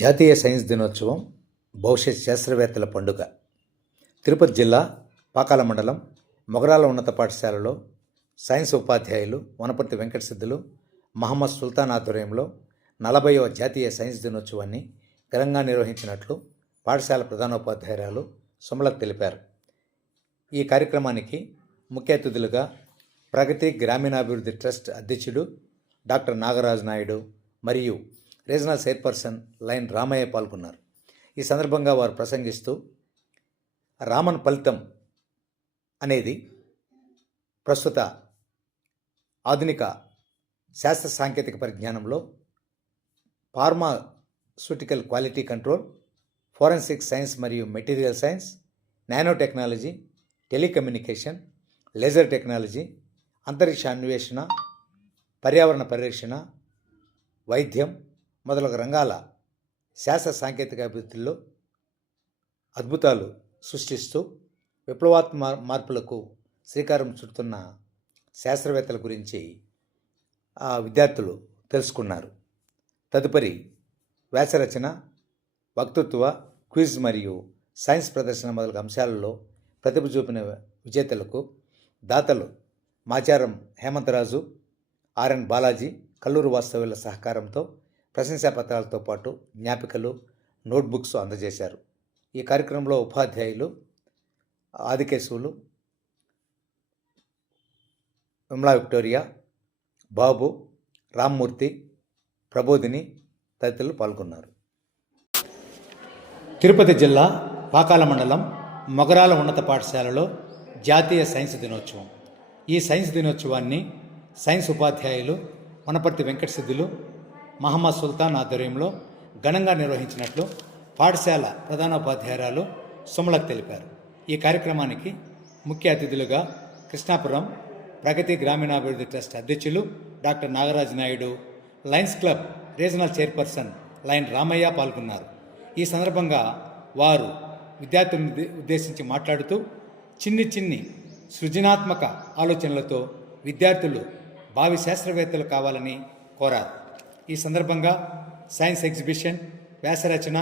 జాతీయ సైన్స్ దినోత్సవం భవిష్యత్ శాస్త్రవేత్తల పండుగ. తిరుపతి జిల్లా పాకాల మండలం మొగరాల ఉన్నత పాఠశాలలో సైన్స్ ఉపాధ్యాయులు వనపర్తి వెంకట సిద్ధులు, మహమ్మద్ సుల్తాన్ ఆధ్వర్యంలో 40వ జాతీయ సైన్స్ దినోత్సవాన్ని ఘనంగా నిర్వహించినట్లు పాఠశాల ప్రధానోపాధ్యాయురాలు సుమలత తెలిపారు. ఈ కార్యక్రమానికి ముఖ్య అతిథులుగా ప్రగతి గ్రామీణాభివృద్ధి ట్రస్ట్ అధ్యక్షుడు డాక్టర్ నాగరాజు నాయుడు మరియు రీజనల్ చైర్పర్సన్ లైన్ రామయ్య పాల్గొన్నారు. ఈ సందర్భంగా వారు ప్రసంగిస్తూ, రామన్ ఫలితం అనేది ప్రస్తుత ఆధునిక శాస్త్ర సాంకేతిక పరిజ్ఞానంలో pharmaceutical quality control, forensic science మరియు material science, nanotechnology, telecommunication, laser technology, అంతరిక్ష అన్వేషణ, పర్యావరణ పరిరక్షణ, వైద్యం మొదలగు రంగాల శాస్త్ర సాంకేతిక అభివృద్ధిలో అద్భుతాలు సృష్టిస్తూ విప్లవాత్మక మార్పులకు శ్రీకారం చుడుతున్న శాస్త్రవేత్తల గురించి విద్యార్థులు తెలుసుకున్నారు. తదుపరి వ్యాసరచన, వక్తృత్వ, క్విజ్ మరియు సైన్స్ ప్రదర్శన మొదలగు అంశాలలో ప్రతిభ చూపిన విజేతలకు దాతలు మాచారం హేమంతరాజు, ఆర్ఎన్ బాలాజీ, కల్లూరు వాస్తవ్యుల సహకారంతో ప్రశంసా పత్రాలతో పాటు జ్ఞాపికలు, నోట్బుక్స్ అందజేశారు. ఈ కార్యక్రమంలో ఉపాధ్యాయులు ఆదికేశవులు, విమలా విక్టోరియా, బాబు, రామ్మూర్తి, ప్రబోధిని తదితరులు పాల్గొన్నారు. తిరుపతి జిల్లా పాకాల మండలం మొగరాల ఉన్నత పాఠశాలలో జాతీయ సైన్స్ దినోత్సవం. ఈ సైన్స్ దినోత్సవాన్ని సైన్స్ ఉపాధ్యాయులు వనపర్తి వెంకట సిద్ధులు, మహమ్మద్ సుల్తాన్ ఆధ్వర్యంలో ఘనంగా నిర్వహించినట్లు పాఠశాల ప్రధానోపాధ్యాయురాలు సుమలత తెలిపారు. ఈ కార్యక్రమానికి ముఖ్య అతిథులుగా కృష్ణాపురం ప్రగతి గ్రామీణాభివృద్ధి ట్రస్ట్ అధ్యక్షులు doctor Nagaraju Naidu, lions club regional chairperson lion Ramaiah పాల్గొన్నారు. ఈ సందర్భంగా వారు విద్యార్థులను ఉద్దేశించి మాట్లాడుతూ, చిన్ని సృజనాత్మక ఆలోచనలతో విద్యార్థులు భావి శాస్త్రవేత్తలు కావాలని కోరారు. ఈ సందర్భంగా సైన్స్ ఎగ్జిబిషన్, వ్యాసరచన,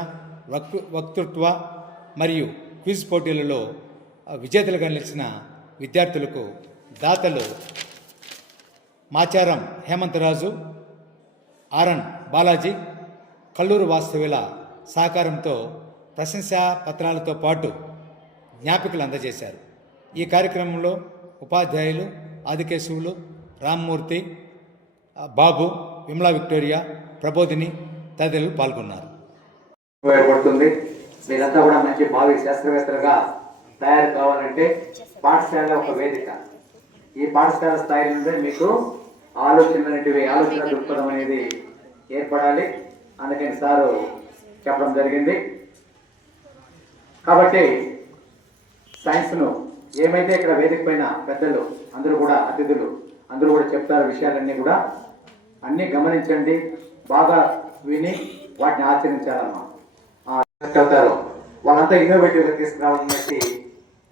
వక్తృత్వ మరియు క్విజ్ పోటీలలో విజేతలుగా నిలిచిన విద్యార్థులకు దాతలు మాచారం హేమంతరాజు, ఆర్ఎన్ బాలాజీ, కల్లూరు వాస్తవ్యుల సహకారంతో ప్రశంసా పత్రాలతో పాటు జ్ఞాపికలు అందజేశారు. ఈ కార్యక్రమంలో ఉపాధ్యాయులు ఆదికేశవులు, రామ్మూర్తి, బాబు, విమలా విక్టోరియా, ప్రబోధిని తదితరులు పాల్గొన్నారు. ఉపయోగపడుతుంది. మీరంతా కూడా మంచి భావి శాస్త్రవేత్తలుగా తయారు కావాలంటే పాఠశాల ఒక వేదిక. ఈ పాఠశాల స్థాయి నుండి మీకు ఆలోచన దృక్పథం అనేది ఏర్పడాలి. అందుకని సారు చెప్పడం జరిగింది. కాబట్టి సైన్స్ను ఏమైతే ఇక్కడ వేదిక పైన పెద్దలు అందరూ కూడా అతిథులు అందరూ కూడా చెప్తారు, విషయాలన్నీ కూడా అన్నీ గమనించండి, బాగా విని వాటిని ఆచరించాలమ్మా. చెప్తారు వాళ్ళంతా ఇన్నోవేటివ్గా తీసుకురావాలనేసి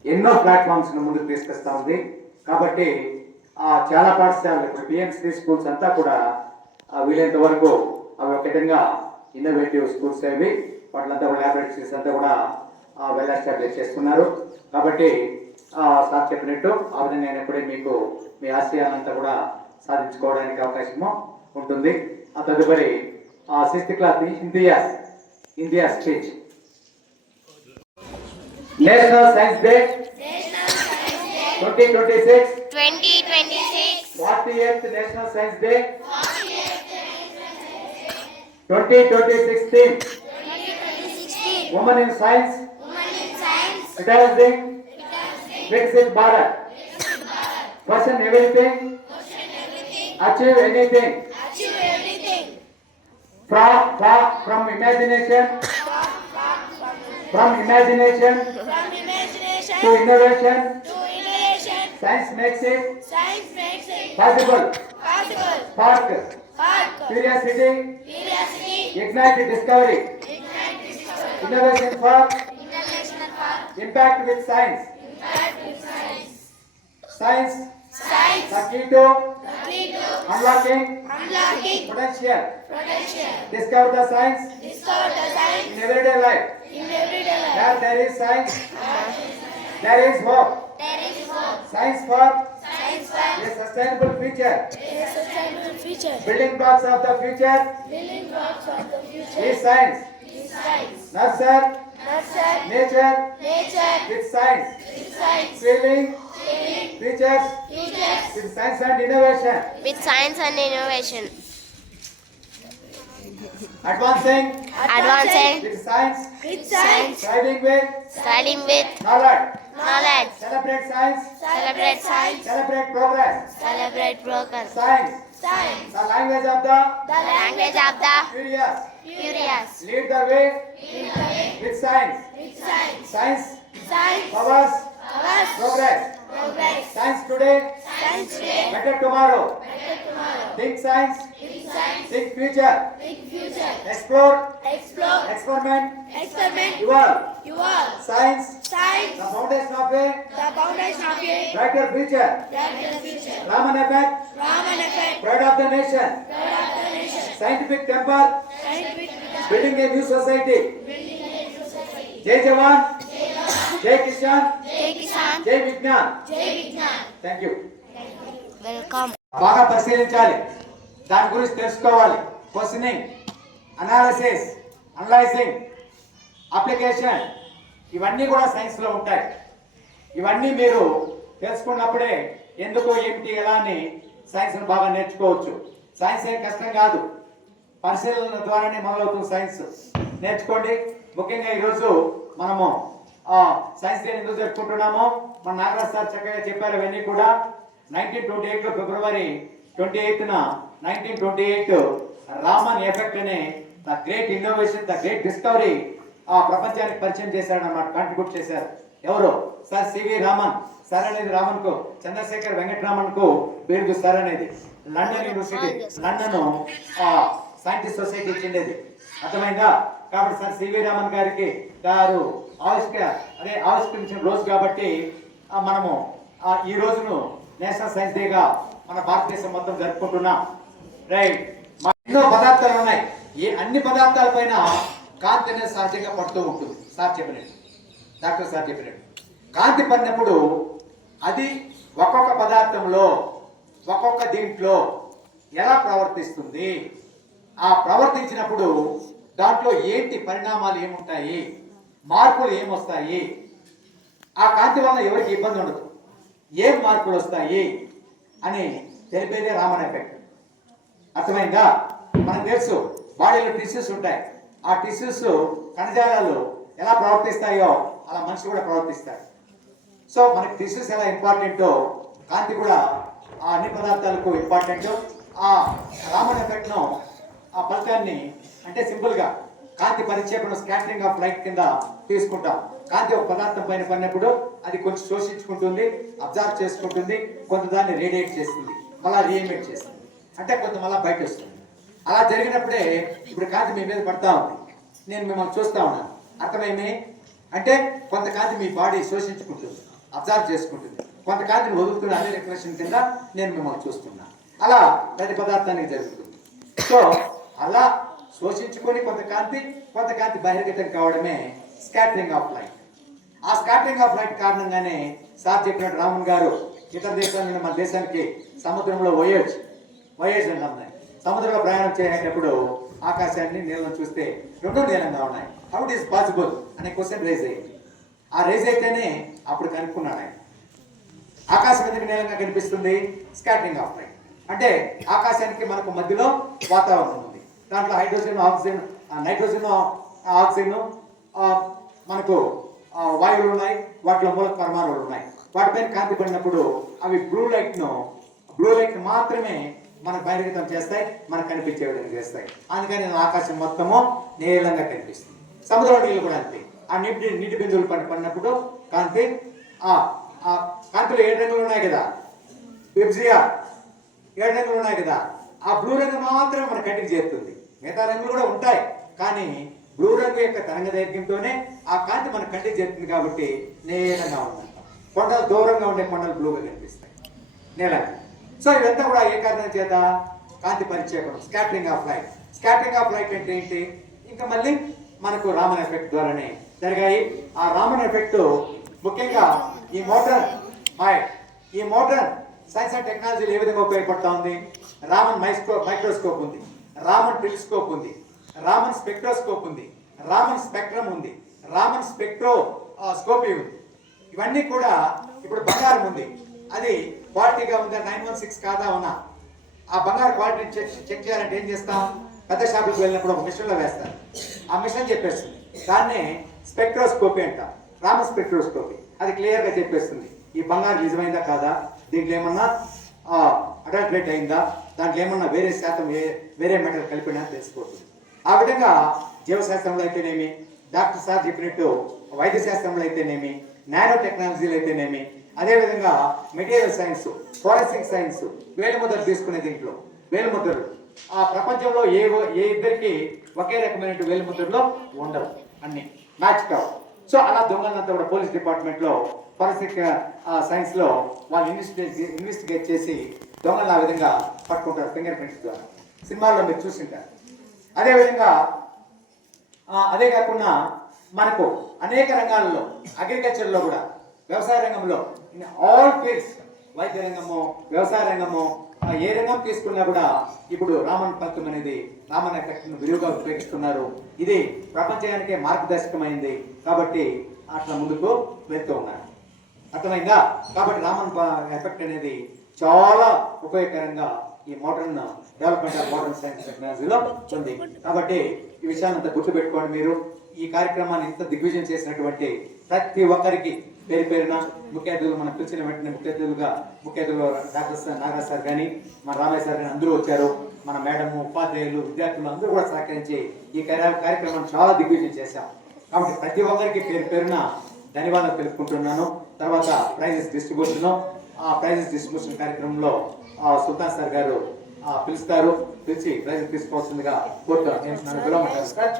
ఎన్నో ప్లాట్ఫామ్స్ను ముందుకు తీసుకొస్తా ఉంది. కాబట్టి చాలా పాఠశాలలు ఇప్పుడు పిఎంసీ స్కూల్స్ అంతా కూడా వీలైనంత వరకు అవి ఒక విధంగా ఇన్నోవేటివ్ స్కూల్స్ అవి వాటిలంతా కూడా ల్యాబొరేటరీస్ అంతా కూడా వెల్ ఎస్టాబ్లిష్ చేస్తున్నారు. కాబట్టి సార్ చెప్పినట్టు ఆ విధంగా నేను ఎప్పుడే మీకు మీ ఆశయాలంతా కూడా సాధించుకోవడానికి అవకాశము ఉంటుంది. ఆ తదుపరి 6th class India speech. National science day 2026 48th national science day 2026 theme women in science vitalising Viksit Bharat. Question everything, achieve anything. From imagination to innovation. Science makes it possible. Spark curiosity, ignite discovery. Innovation for impact with science. Science the key to unlocking potential. Discover the science in everyday life. Where there is science, there is hope. Science for a sustainable future. Building blocks of the future is science. Nurture nature with science. Feeling futures with science and innovation. With science and innovation. Advancing Advancing with science. science. Striving with Studying with knowledge. knowledge. Celebrate science. Celebrate science. Celebrate progress. Celebrate progress. Science. The language of the The language of the curious. curious. Lead the way with science. Science powers progress. Science today, better tomorrow. Think science, think future. Explore, experiment, evolve. Science, the foundation of a brighter future. Raman effect, pride of the nation. Scientific temper, building a new society. Jai Jawan, Jai Kishan, Jai Kisan. Jai Vignan. Thank you. Welcome. బాగా పరిశీలించాలి, దాని గురించి తెలుసుకోవాలి. Questioning, analysis, analysing, application, ఇవన్నీ కూడా సైన్స్లో ఉంటాయి. ఇవన్నీ మీరు తెలుసుకున్నప్పుడే ఎందుకు ఏమిటి ఎలా అని సైన్స్ను బాగా నేర్చుకోవచ్చు. సైన్స్ ఏం కష్టం కాదు, పరిశీలన ద్వారానే మొదలవుతుంది సైన్స్. నేర్చుకోండి. ముఖ్యంగా ఈరోజు మనము సైన్స్ డే ఎందుకు జరుపుకుంటున్నామో మన నాగరాజ్ సార్ చక్కగా చెప్పారు. అవన్నీ కూడా 1928 ఫిబ్రవరి 28న 1928 రామన్ ఎఫెక్ట్ అనే the great innovation, the great discovery ప్రపంచానికి పరిచయం చేశాడు అన్నమాట, కాంట్రిబ్యూట్ చేశారు. ఎవరు? Sir CV Raman. సార్ అనేది రామన్ కు చంద్రశేఖర్ వెంకటరామన్ కు పేరు సార్ అనేది London university, London scientist society ఇచ్చిండేది. అర్థమైందా? కాబట్టి సార్ సివి రామన్ గారు ఆవిష్కరించిన రోజు కాబట్టి మనము ఈ రోజును నేషనల్ సైన్స్ డేగా మన భారతదేశం మొత్తం జరుపుకుంటున్నాం. రైట్. ఎన్నో పదార్థాలు ఉన్నాయి. ఈ అన్ని పదార్థాల పైన కాంతి అనేది సహజంగా పడుతూ ఉంటుంది. సార్ చెప్పినట్టు, డాక్టర్ సార్ చెప్పినట్టు కాంతి పడినప్పుడు అది ఒక్కొక్క పదార్థంలో ఒక్కొక్క దీంట్లో ఎలా ప్రవర్తిస్తుంది, ఆ ప్రవర్తించినప్పుడు దాంట్లో ఏంటి పరిణామాలు ఏముంటాయి, మార్పులు ఏమొస్తాయి, ఆ కాంతి వల్ల ఎవరికి ఇబ్బంది ఉండదు, ఏం మార్పులు వస్తాయి అని తెలిపేదే రామన్ ఎఫెక్ట్. అర్థమైందా? మనకు తెలుసు బాడీలో టిష్యూస్ ఉంటాయి. ఆ టిష్యూస్ కణజాలాలు ఎలా ప్రవర్తిస్తాయో అలా మనిషి కూడా ప్రవర్తిస్తాడు. సో మనకి టిష్యూస్ ఎలా ఇంపార్టెంటో కాంతి కూడా ఆ అన్ని పదార్థాలకు ఇంపార్టెంట్. ఆ రామన్ ఎఫెక్ట్ను ఆ ఫలితాన్ని అంటే సింపుల్గా కాంతి పరిక్షేపణ, స్కాటరింగ్ ఆఫ్ లైట్ కింద తీసుకుంటాం. కాంతి ఒక పదార్థం పైన పడినప్పుడు అది కొంచెం శోషించుకుంటుంది, అబ్జర్వ్ చేసుకుంటుంది, కొంత దాన్ని రేడియేట్ చేస్తుంది, మళ్ళీ రీఎమిట్ చేస్తుంది, అంటే కొంత మళ్ళీ బయట వస్తుంది. అలా జరిగినప్పుడే ఇప్పుడు కాంతి మీ మీద పడతా ఉంది, నేను మిమ్మల్ని చూస్తా ఉన్నాను. అర్థమైంది? అంటే కొంత కాంతి మీ బాడీ శోషించుకుంటుంది, అబ్జర్వ్ చేసుకుంటుంది, కొంత కాంతిని వదులుతున్న అదే రిఫ్లెక్షన్ కింద నేను మిమ్మల్ని చూస్తున్నాను. అలా ప్రతి పదార్థానికి జరుగుతుంది. సో అలా శోషించుకొని కొంత కాంతి బహిర్గతం కావడమే స్కాటరింగ్ ఆఫ్ లైట్. ఆ స్కాటరింగ్ ఆఫ్ లైట్ కారణంగానే సార్ చెప్పినట్టు రామన్ గారు ఇతర దేశాల నుండి మన దేశానికి సముద్రంలో వయేజ్ అంటాం, సముద్రంలో ప్రయాణం చేసేటప్పుడు ఆకాశాన్ని నీళ్ళను చూస్తే రెండు నీలంగా ఉన్నాయి. హౌ ఇట్ ఈస్ పాసిబుల్ అనే క్వశ్చన్ రేజ్ అయ్యింది. ఆ రేజ్ అయితేనే అప్పుడు కనుక్కున్నాడు ఆయన. ఆకాశం ఎందుకు నీలంగా కనిపిస్తుంది? Scattering of light. అంటే ఆకాశానికి మనకు మధ్యలో వాతావరణం ఉంది, దాంట్లో హైడ్రోజన్, ఆక్సిజన్, నైట్రోజన్, ఆక్సిజన్, మనకు వాయువులు ఉన్నాయి, వాటిలో మూలక పరమాణువులు ఉన్నాయి. వాటిపైన కాంతి పడినప్పుడు అవి బ్లూ లైట్ మాత్రమే మనకు బహిర్గతం చేస్తాయి, మనకు కనిపించే విధంగా చేస్తాయి. అందుకని ఆకాశం మొత్తము నీలంగా కనిపిస్తుంది. సముద్రంలో నీళ్ళు కూడా అంతే. ఆ నీటి బిందువులు పడినప్పుడు కాంతిలో 7 రంగులు ఉన్నాయి కదా, విబ్జియా 7 రంగులు ఉన్నాయి కదా, ఆ బ్లూ రంగు మాత్రమే మన కంటికి చేరుతుంది. మిగతా రంగులు కూడా ఉంటాయి, కానీ బ్లూ రంగు యొక్క తరంగ దైర్ఘ్యంతోనే ఆ కాంతి మన కంటికి చేరుతుంది. కాబట్టి నీలంగా ఉందంట. కొండలు దూరంగా ఉండే కొండలు బ్లూగా కనిపిస్తాయి, నీలంగా. సో ఇదంతా కూడా ఏ కారణం చేత? కాంతి పరిచయ గుణం, scattering of light. Scattering of light అంటే ఏంటి? ఇంకా మళ్ళీ మనకు రామన్ ఎఫెక్ట్ ద్వారానే జరిగాయి. ఆ రామన్ ఎఫెక్ట్ ముఖ్యంగా ఈ మోడర్న్ సైన్స్ అండ్ టెక్నాలజీలు ఏ విధంగా ఉపయోగపడతా ఉంది? రామన్ మైక్రోస్కోప్ ఉంది, రామన్ టెలిస్కోప్ ఉంది, రామన్ స్పెక్ట్రోస్కోప్ ఉంది, రామన్ స్పెక్ట్రమ్ ఉంది, రామన్ స్కోపీ ఉంది. ఇవన్నీ కూడా ఇప్పుడు బంగారం ఉంది, అది క్వాలిటీగా ఉందా 916 కాదా ఉన్నా ఆ బంగారు క్వాలిటీ చెక్ చేయాలంటే ఏం చేస్తాం? పెద్ద షాపులకు వెళ్ళినప్పుడు ఒక మిషన్లో వేస్తారు, ఆ మిషన్ చెప్పేస్తుంది. దాన్నే స్పెక్ట్రోస్కోపీ అంట, రామన్ స్పెక్ట్రోస్కోపీ. అది క్లియర్గా చెప్పేస్తుంది ఈ బంగారు నిజమైందా కాదా, దీంట్లో ఏమన్నా అడల్ట్రేట్ అయిందా, దాంట్లో ఏమన్నా వేరే శాతం వేరే మెటల్ కలిపినా తెలిసిపోతుంది. ఆ విధంగా జీవశాస్త్రంలో అయితేనేమి, డాక్టర్ సార్ చెప్పినట్టు వైద్య శాస్త్రంలో అయితేనేమి, నానో టెక్నాలజీలు అయితేనేమి, అదేవిధంగా మెటీరియల్ సైన్స్, ఫోరెన్సిక్ సైన్స్, వేలిముద్రలు తీసుకునే దీంట్లో వేలిముద్రలు ఆ ప్రపంచంలో ఏ ఇద్దరికి ఒకే రకమైన వేలిముద్రలో ఉండవు, అన్ని మ్యాచ్ కావు. సో అలా దొంగలంతా కూడా పోలీస్ డిపార్ట్మెంట్లో ఫోరెన్సిక్ సైన్స్ లో వాళ్ళు ఇన్వెస్టిగేట్ చేసి దొంగలు ఆ విధంగా పట్టుకుంటారు ఫింగర్ ప్రింట్స్ ద్వారా. సినిమాల్లో మీరు చూసింటారు. అదేవిధంగా అదే కాకుండా మనకు అనేక రంగాల్లో, అగ్రికల్చర్లో కూడా, వ్యవసాయ రంగంలో, ఆల్ ఫీల్డ్స్, వైద్య రంగము, వ్యవసాయ రంగము, ఏ రంగం తీసుకున్నా కూడా ఇప్పుడు రామన్ ఫలితం అనేది, రామన్ ఎఫెక్ట్ను విరివిగా ఉపయోగిస్తున్నారు. ఇది ప్రపంచానికే మార్గదర్శకమైంది కాబట్టి అట్లా ముందుకు వెళ్తూ ఉన్నారు. అర్థమైందా? కాబట్టి రామన్ ఎఫెక్ట్ అనేది చాలా ఉపయోగకరంగా ఈ modern development of modern science టెక్నాలజీలో ఉంది. కాబట్టి ఈ విషయాన్ని అంతా గుర్తుపెట్టుకోండి. మీరు ఈ కార్యక్రమాన్ని ఇంత దిగ్విజయం చేసినటువంటి ప్రతి ఒక్కరికి పేరు పేరున ముఖ్య అతిథులు, మనం పిలిచిన వెంటనే ముఖ్య అతిథులు డాక్టర్ నాగరాజ్ సార్ కానీ, మన రామయ్య సార్ కానీ అందరూ వచ్చారు. మన మేడము, ఉపాధ్యాయులు, విద్యార్థులు అందరూ కూడా సహకరించి ఈ కార్యక్రమాన్ని చాలా దిగ్విజయం చేశాం. కాబట్టి ప్రతి ఒక్కరికి పేరు పేరున ధన్యవాదాలు తెలుపుకుంటున్నాను. తర్వాత ప్రైజెస్ డిస్ట్రిబ్యూషన్, ఆ ప్రైజెస్ డిస్ట్రిబ్యూషన్ కార్యక్రమంలో సుల్తాన్ సార్ గారు పిలిచి ప్రైజెస్ తీసుకోవాల్సిందిగా కోరుతున్నాను. నేను పిలవమంటాను సార్.